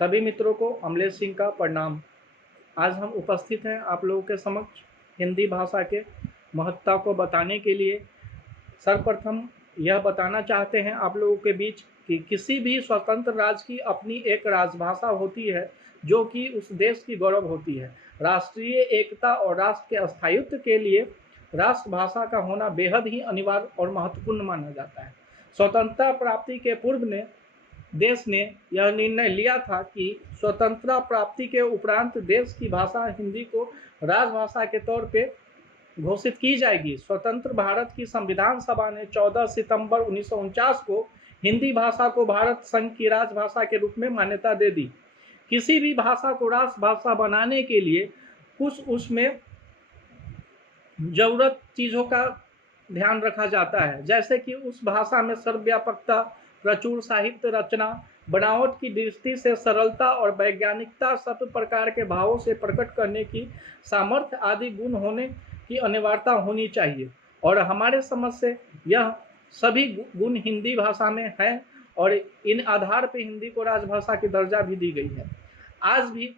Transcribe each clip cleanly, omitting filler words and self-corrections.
सभी मित्रों को अमलेश सिंह का प्रणाम। आज हम उपस्थित हैं आप लोगों के समक्ष हिंदी भाषा के महत्ता को बताने के लिए। सर्वप्रथम यह बताना चाहते हैं आप लोगों के बीच कि किसी भी स्वतंत्र राज्य की अपनी एक राजभाषा होती है जो कि उस देश की गौरव होती है। राष्ट्रीय एकता और राष्ट्र के स्थायित्व के लिए राष्ट्रभाषा का होना बेहद ही अनिवार्य और महत्वपूर्ण माना जाता है। स्वतंत्रता प्राप्ति के पूर्व ने देश ने यह निर्णय लिया था कि स्वतंत्रता प्राप्ति के उपरांत देश की भाषा हिंदी को राजभाषा के तौर पे घोषित की जाएगी। स्वतंत्र भारत की संविधान सभा ने 14 सितंबर 1949 को हिंदी भाषा को भारत संघ की राजभाषा के रूप में मान्यता दे दी। किसी भी भाषा को राजभाषा बनाने के लिए कुछ उसमें जरूरत चीज़ों का ध्यान रखा जाता है, जैसे कि उस भाषा में सर्वव्यापकता, प्रचुर साहित्य रचना, बनावट की दृष्टि से सरलता और वैज्ञानिकता, सब प्रकार के भावों से प्रकट करने की सामर्थ्य आदि गुण होने की अनिवार्यता होनी चाहिए। और हमारे समझ से यह सभी गुण हिंदी भाषा में हैं और इन आधार पर हिंदी को राजभाषा की दर्जा भी दी गई है। आज भी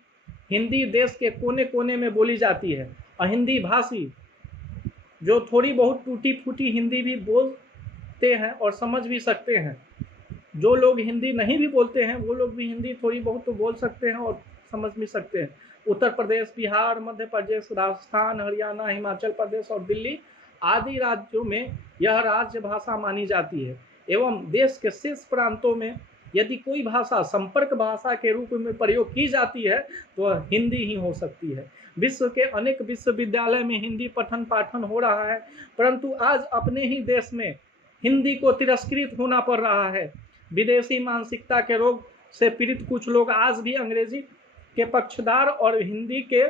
हिंदी देश के कोने कोने में बोली जाती है। अहिंदी भाषी जो थोड़ी बहुत टूटी फूटी हिंदी भी बोलते हैं और समझ भी सकते हैं, जो लोग हिंदी नहीं भी बोलते हैं वो लोग भी हिंदी थोड़ी बहुत तो बोल सकते हैं और समझ भी सकते हैं। उत्तर प्रदेश, बिहार, मध्य प्रदेश, राजस्थान, हरियाणा, हिमाचल प्रदेश और दिल्ली आदि राज्यों में यह राज्य भाषा मानी जाती है। एवं देश के शेष प्रांतों में यदि कोई भाषा संपर्क भाषा के रूप में प्रयोग की जाती है तो हिंदी ही हो सकती है। विश्व के अनेक विश्वविद्यालय में हिंदी पठन पाठन हो रहा है, परंतु आज अपने ही देश में हिंदी को तिरस्कृत होना पड़ रहा है। विदेशी मानसिकता के रोग से पीड़ित कुछ लोग आज भी अंग्रेजी के पक्षधर और हिंदी के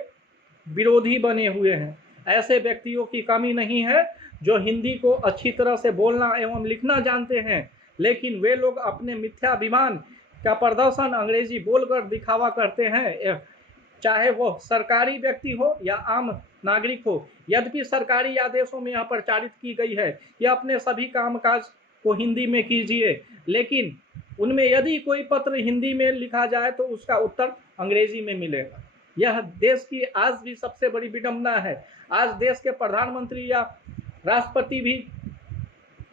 विरोधी बने हुए हैं। ऐसे व्यक्तियों की कमी नहीं है जो हिंदी को अच्छी तरह से बोलना एवं लिखना जानते हैं, लेकिन वे लोग अपने मिथ्याभिमान का प्रदर्शन अंग्रेजी बोलकर दिखावा करते हैं, चाहे वो सरकारी व्यक्ति हो या आम नागरिक हो। यद्यपि सरकारी आदेशों में यह प्रचारित की गई है कि अपने सभी कामकाज को हिंदी में कीजिए, लेकिन उनमें यदि कोई पत्र हिंदी में लिखा जाए तो उसका उत्तर अंग्रेजी में मिलेगा। यह देश की आज भी सबसे बड़ी विडंबना है। आज देश के प्रधानमंत्री या राष्ट्रपति भी,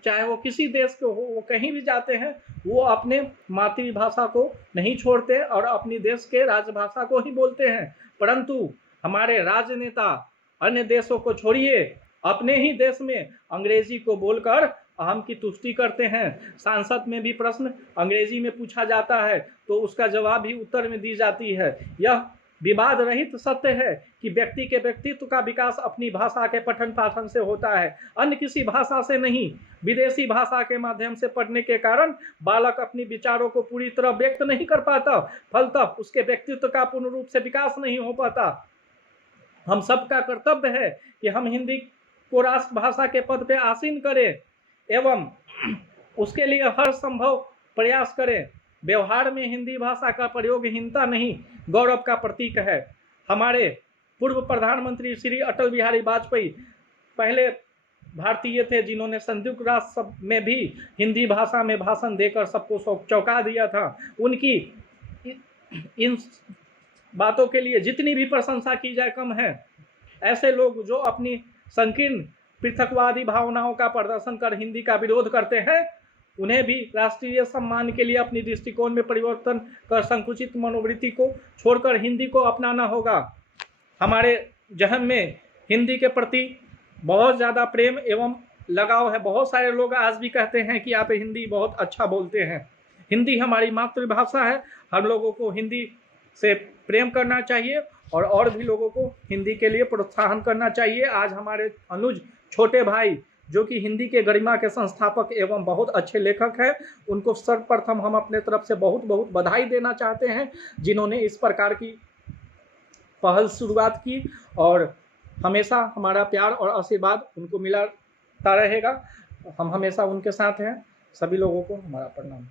चाहे वो किसी देश के हो, वो कहीं भी जाते हैं, वो अपने मातृभाषा को नहीं छोड़ते और अपनी देश के राजभाषा को ही बोलते हैं। परंतु हमारे राजनेता अन्य देशों को छोड़िए, अपने ही देश में अंग्रेजी को बोलकर अहम की तुष्टि करते हैं। संसद में भी प्रश्न अंग्रेजी में पूछा जाता है तो उसका जवाब भी उत्तर में दी जाती है। यह विवाद रहित सत्य है कि व्यक्ति के व्यक्तित्व का विकास अपनी भाषा के पठन पाठन से होता है, अन्य किसी भाषा से नहीं। विदेशी भाषा के माध्यम से पढ़ने के कारण बालक अपनी विचारों को पूरी तरह व्यक्त नहीं कर पाता, फलतः उसके व्यक्तित्व का पूर्ण रूप से विकास नहीं हो पाता। हम सबका कर्तव्य है कि हम हिंदी को राष्ट्रभाषा के पद पे आसीन करें एवं उसके लिए हर संभव प्रयास करें। व्यवहार में हिंदी भाषा का प्रयोग हीनता नहीं, गौरव का प्रतीक है। हमारे पूर्व प्रधानमंत्री श्री अटल बिहारी वाजपेयी पहले भारतीय थे जिन्होंने संयुक्त राष्ट्र में भी हिंदी भाषा में भाषण देकर सबको चौंका दिया था। उनकी इन बातों के लिए जितनी भी प्रशंसा की जाए कम है। ऐसे लोग जो अपनी संकीर्ण पृथकवादी भावनाओं का प्रदर्शन कर हिंदी का विरोध करते हैं, उन्हें भी राष्ट्रीय सम्मान के लिए अपनी दृष्टिकोण में परिवर्तन कर संकुचित मनोवृत्ति को छोड़कर हिंदी को अपनाना होगा। हमारे जहन में हिंदी के प्रति बहुत ज़्यादा प्रेम एवं लगाव है। बहुत सारे लोग आज भी कहते हैं कि आप हिंदी बहुत अच्छा बोलते हैं। हिंदी हमारी मातृभाषा है। हम लोगों को हिंदी से प्रेम करना चाहिए और भी लोगों को हिंदी के लिए प्रोत्साहन करना चाहिए। आज हमारे अनुज छोटे भाई जो कि हिंदी के गरिमा के संस्थापक एवं बहुत अच्छे लेखक हैं, उनको सर्वप्रथम हम अपने तरफ से बहुत बहुत बधाई देना चाहते हैं, जिन्होंने इस प्रकार की पहल शुरुआत की। और हमेशा हमारा प्यार और आशीर्वाद उनको मिलता रहेगा। हम हमेशा उनके साथ हैं। सभी लोगों को हमारा प्रणाम।